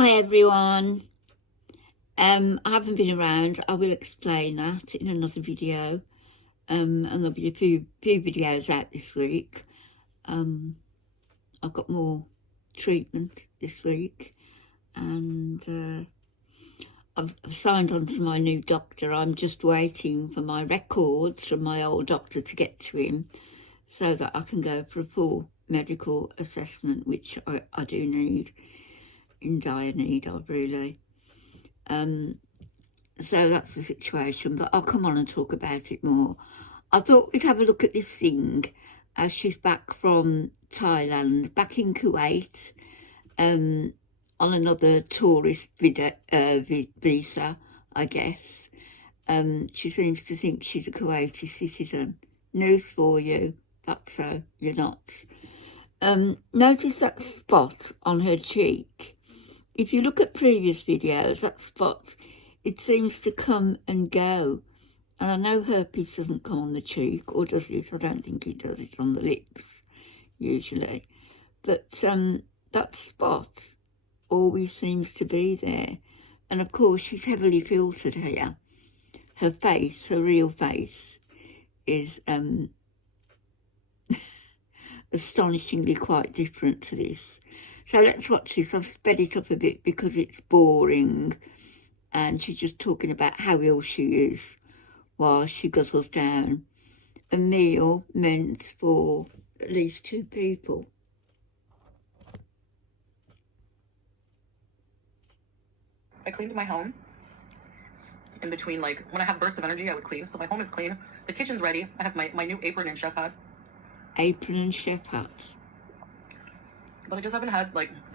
Hi everyone. I haven't been around. I will explain that in another video. And there'll be a few videos out this week. I've got more treatment this week, and I've signed on to my new doctor. I'm just waiting for my records from my old doctor to get to him so that I can go for a full medical assessment, which I do need, in dire need of, really. So that's the situation, but I'll come on and talk about it more. I thought we'd have a look at this thing as she's back from Thailand, back in Kuwait, on another tourist visa, I guess. She seems to think she's a Kuwaiti citizen. News for you, that's so, you're not. Notice that spot on her cheek. If you look at previous videos, that spot, it seems to come and go. And I know herpes doesn't come on the cheek, or does it? I don't think it does. It's on the lips, usually. But that spot always seems to be there. And of course, she's heavily filtered here. Her face, her real face, is astonishingly quite different to this. So let's watch this. I've sped it up a bit because it's boring, and she's just talking about how ill she is while she guzzles down a meal meant for at least 2 people. I cleaned my home in between, like, when I have bursts of energy, I would clean. So my home is clean. The kitchen's ready. I have my new apron and chef hat. Apron and chef hats. But I just haven't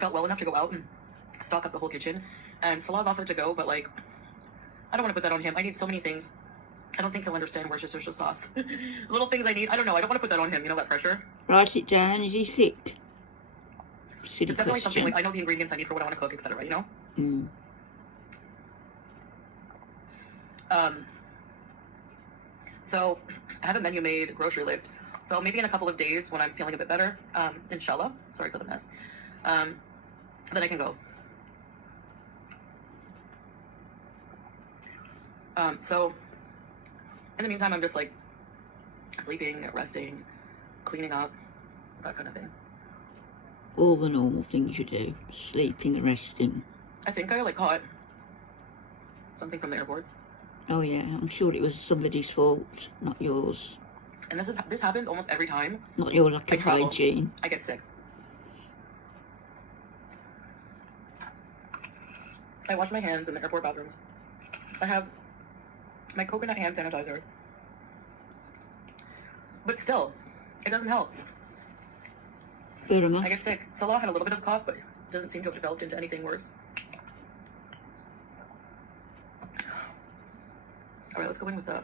felt well enough to go out and stock up the whole kitchen. And Salah's offered to go, but, like, I don't want to put that on him. I need so many things. I don't think he'll understand Worcestershire sauce. Little things I need. I don't know. I don't want to put that on him. You know, that pressure. Write it down. Is he sick? It's definitely something, like, I know the ingredients I need for what I want to cook, etc., you know? So I have a menu made, grocery list. So maybe in a couple of days when I'm feeling a bit better, inshallah, sorry for the mess, then I can go. So in the meantime, I'm just like sleeping, resting, cleaning up, that kind of thing. All the normal things you do, sleeping, resting. I think I caught something from the airports. Oh yeah, I'm sure it was somebody's fault, not yours. And this happens almost every time. Not your lack of hygiene. I get sick. I wash my hands in the airport bathrooms. I have my coconut hand sanitizer. But still, it doesn't help. I get sick. Salah had a little bit of cough, but it doesn't seem to have developed into anything worse. All right, let's go in with a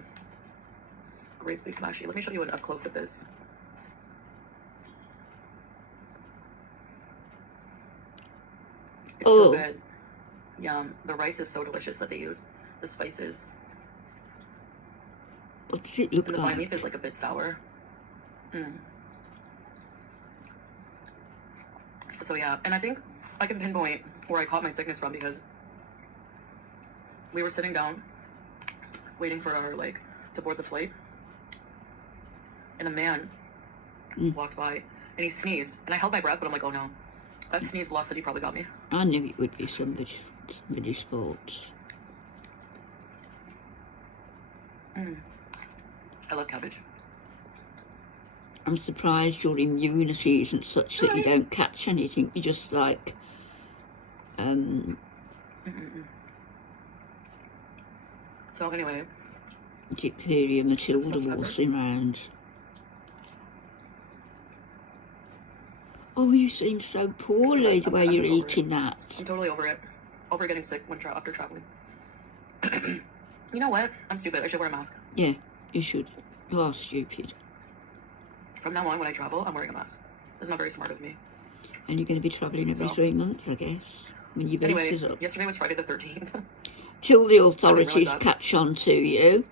grape leaf mashy. Let me show you an up close of this. It's so good. Yum. The rice is so delicious that they use. The spices. What's it look like? And the like? vine leaf is like a bit sour. So yeah, and I think I can pinpoint where I caught my sickness from because we were sitting down waiting for our, to board the flight, and a man walked by, and he sneezed, and I held my breath, but I'm like, oh no, that sneeze velocity probably got me. I knew it would be somebody's fault. I love cabbage. I'm surprised your immunity isn't such that you don't catch anything. You just like, So anyway, diphtheria Matilda waltzing round. Oh, you seem so poorly the way you're eating that. I'm totally over it. Over getting sick after traveling. You know what? I'm stupid. I should wear a mask. Yeah, you should. You are stupid. From now on, when I travel, I'm wearing a mask. It's not very smart of me. And you're going to be travelling every 3 months, I guess, when your base is up. Yesterday was Friday the 13th. Till the authorities catch on to you.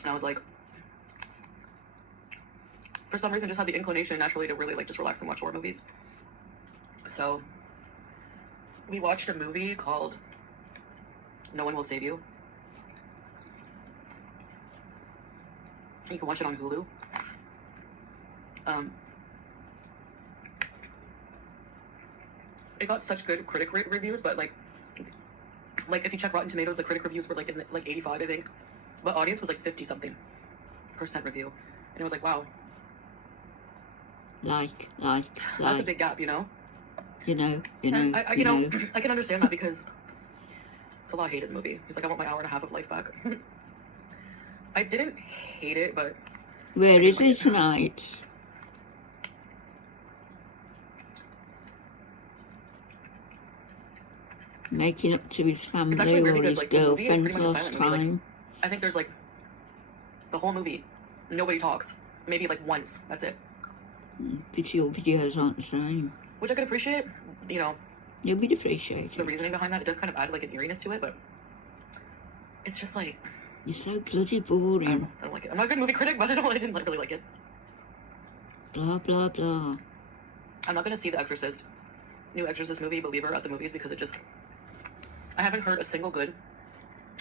And I was like, for some reason, just had the inclination naturally to really just relax and watch horror movies. So We watched a movie called No One Will Save You. You can watch it on Hulu. It got such good critic reviews, but like if you check Rotten Tomatoes, the critic reviews were like in like 85, I think, but audience was like 50-something% review, and it was like, wow, that's a big gap, you know. And I can understand that because Salah hated the movie. He's like, I want my hour and a half of life back. I didn't hate it, but where is he tonight? Making up to his family or his girlfriend for last time. I think there's like the whole movie, nobody talks. Maybe like once. That's it. But your videos aren't the same. Which I could appreciate, you know. You would appreciate the reasoning behind that. It does kind of add like an eeriness to it, but it's just like, you're so bloody boring. I don't like it. I'm not a good movie critic, but I didn't really like it. Blah blah blah. I'm not gonna see the Exorcist, new Exorcist movie, Believer, at the movies because I haven't heard a single good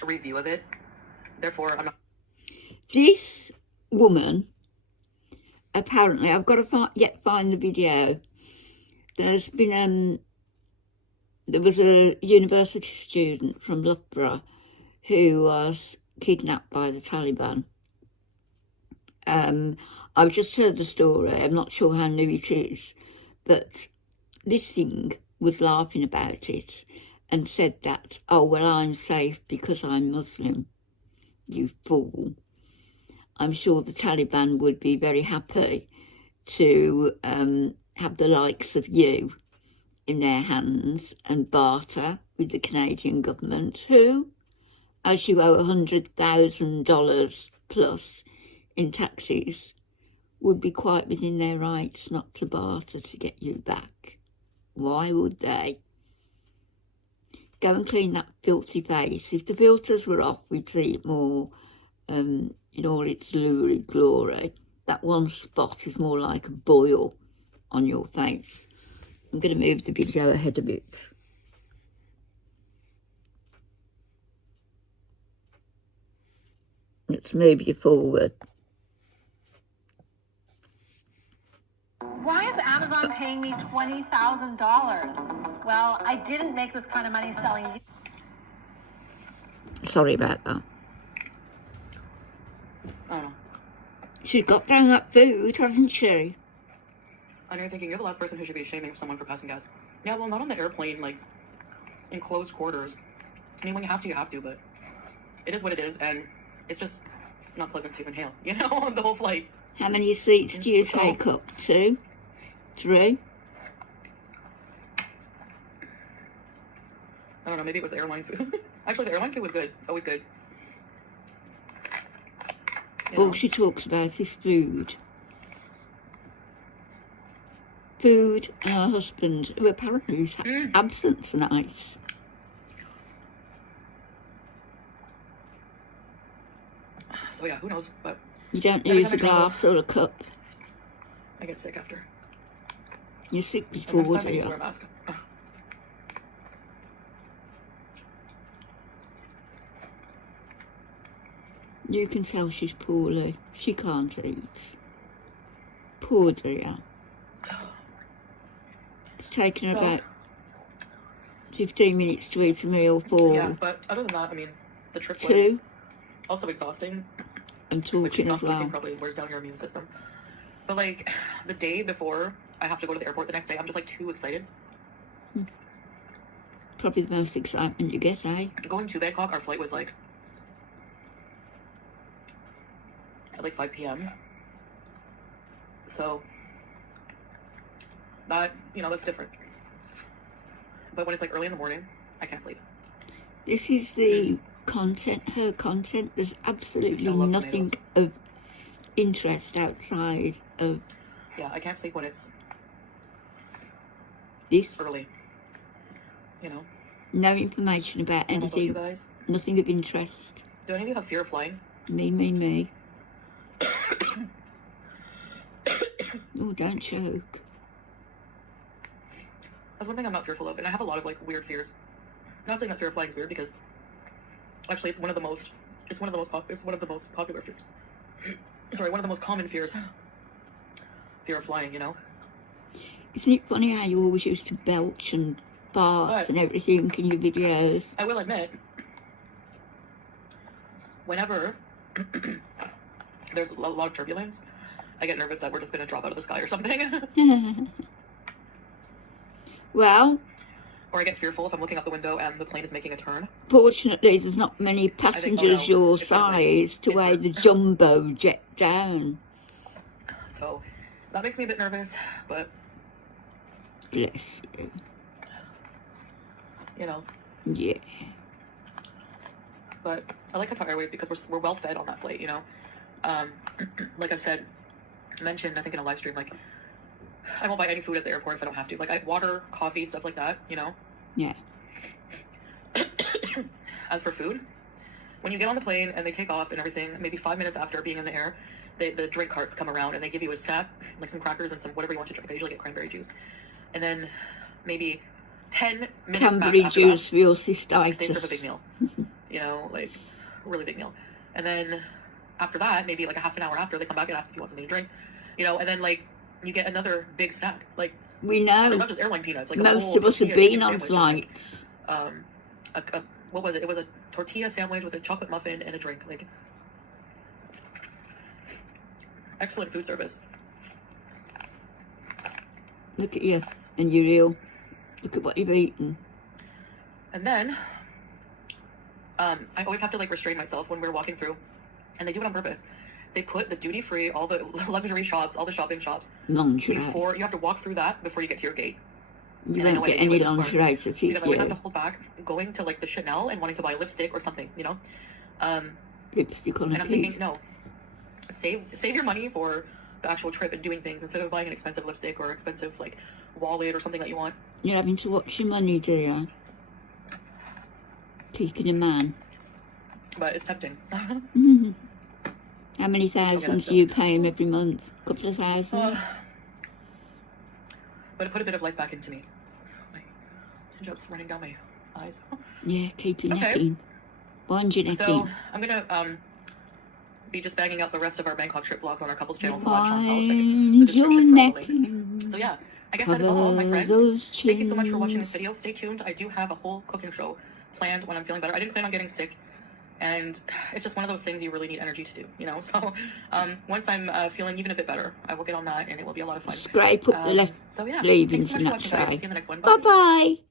review of it. Therefore, I'm not. This woman, apparently, I've got to find the video. There's been there was a university student from Loughborough who was kidnapped by the Taliban. I've just heard the story. I'm not sure how new it is, but this thing was laughing about it and said that, oh, well, I'm safe because I'm Muslim. You fool. I'm sure the Taliban would be very happy to have the likes of you in their hands and barter with the Canadian government, who, as you owe $100,000 plus in taxes, would be quite within their rights not to barter to get you back. Why would they? Go and clean that filthy face. If the filters were off, we'd see it more in all its lurid glory. That one spot is more like a boil on your face. I'm going to move the video ahead a bit. Let's move you forward. Why is Amazon paying me $20,000? Well, I didn't make this kind of money selling. Sorry about that. Oh. She's got down that food, hasn't she? And you're thinking, you're the last person who should be ashamed of someone for passing gas. Yeah, well, not on the airplane, like, in closed quarters. I mean, when you have to, but it is what it is, and it's just not pleasant to inhale, you know, the whole flight. How many seats do you take up? 2? 3? I don't know, maybe it was the airline food. Actually, the airline food was good. Always good. All she talks about is food. Food and her husband, who apparently is absent tonight. So yeah, who knows, but... You don't use a glass or a cup. I get sick after. You're sick before, do you? Wear a mask. You can tell she's poorly. She can't eat. Poor dear. It's taken her about 15 minutes to eat a meal for... Yeah, but other than that, I mean, the trip was 2. also exhausting. And talking as well. Probably wears down your immune system. But like, the day before I have to go to the airport the next day, I'm just like too excited. Probably the most excitement you get, eh? Going to Bangkok, our flight was like at like 5 p.m. So that, you know, that's different. But when it's like early in the morning, I can't sleep. This is the content, her content. There's absolutely nothing of interest outside of... Yeah, I can't sleep when it's this early. You know? No information about anything. You guys? Nothing of interest. Do any of you have fear of flying? Me. Oh, don't choke. That's one thing I'm not fearful of, and I have a lot of like weird fears. Not saying that fear of flying is weird, because actually it's one of the most popular fears. Sorry, one of the most common fears. Fear of flying, you know. Isn't it funny how you always used to belch and fart and everything in your videos? I will admit, whenever there's a lot of turbulence, I get nervous that we're just going to drop out of the sky or something. Well, or I get fearful if I'm looking out the window and the plane is making a turn. Fortunately, there's not many passengers no, your it's gonna, like, size to weigh the jumbo jet down. So that makes me a bit nervous, but bless you. You know. Yeah. But I like Qatar Airways because we're well fed on that flight, you know. Like I've mentioned, I think in a live stream, like, I won't buy any food at the airport if I don't have to. Like, I water, coffee, stuff like that, you know. Yeah. As for food, when you get on the plane and they take off and everything, maybe 5 minutes after being in the air, the drink carts come around and they give you a snack, like some crackers and some whatever you want to drink. I usually get cranberry juice. And then maybe 10 minutes cranberry after juice that, for your cystitis. they serve a big meal. You know, like, a really big meal. And then after that, maybe like a half an hour after, they come back and ask if you want something to drink. You know, and then, like, you get another big snack. Like, we know. They're not just airline peanuts. Like, most of us have been on flights. What was it? It was a tortilla sandwich with a chocolate muffin and a drink. Like, excellent food service. Look at you and your reel. Look at what you've eaten. And then, I always have to, like, restrain myself when we're walking through, and they do it on purpose. They put the duty-free, all the luxury shops, all the shopping shops. Lingerie. Before you have to walk through that before you get to your gate. You won't get any lingerie to keep because I always have to hold back going to, like, the Chanel and wanting to buy lipstick or something, you know. Lipstick on a and I'm pig. thinking, no, save your money for the actual trip and doing things instead of buying an expensive lipstick or expensive, like, wallet or something that you want. You're having to watch your money, dear. Keeping a man. But it's tempting. How many thousands do you pay him every month? A couple of thousand? But it put a bit of life back into me. My teardrops running down my eyes. Yeah, keep your necking. Wind your necking. So I'm gonna be just banging out the rest of our Bangkok trip vlogs on our couples channel. So watch on the description for all the links. So yeah, I guess that is all, my friends. Thank you so much for watching this video. Stay tuned. I do have a whole cooking show planned when I'm feeling better. I didn't plan on getting sick. And it's just one of those things you really need energy to do, you know? So once I'm feeling even a bit better, I will get on that and it will be a lot of fun. Scrape up the left so yeah, leavings thanks so much in for that watching, guys. tray. See you in the next one. Bye-bye.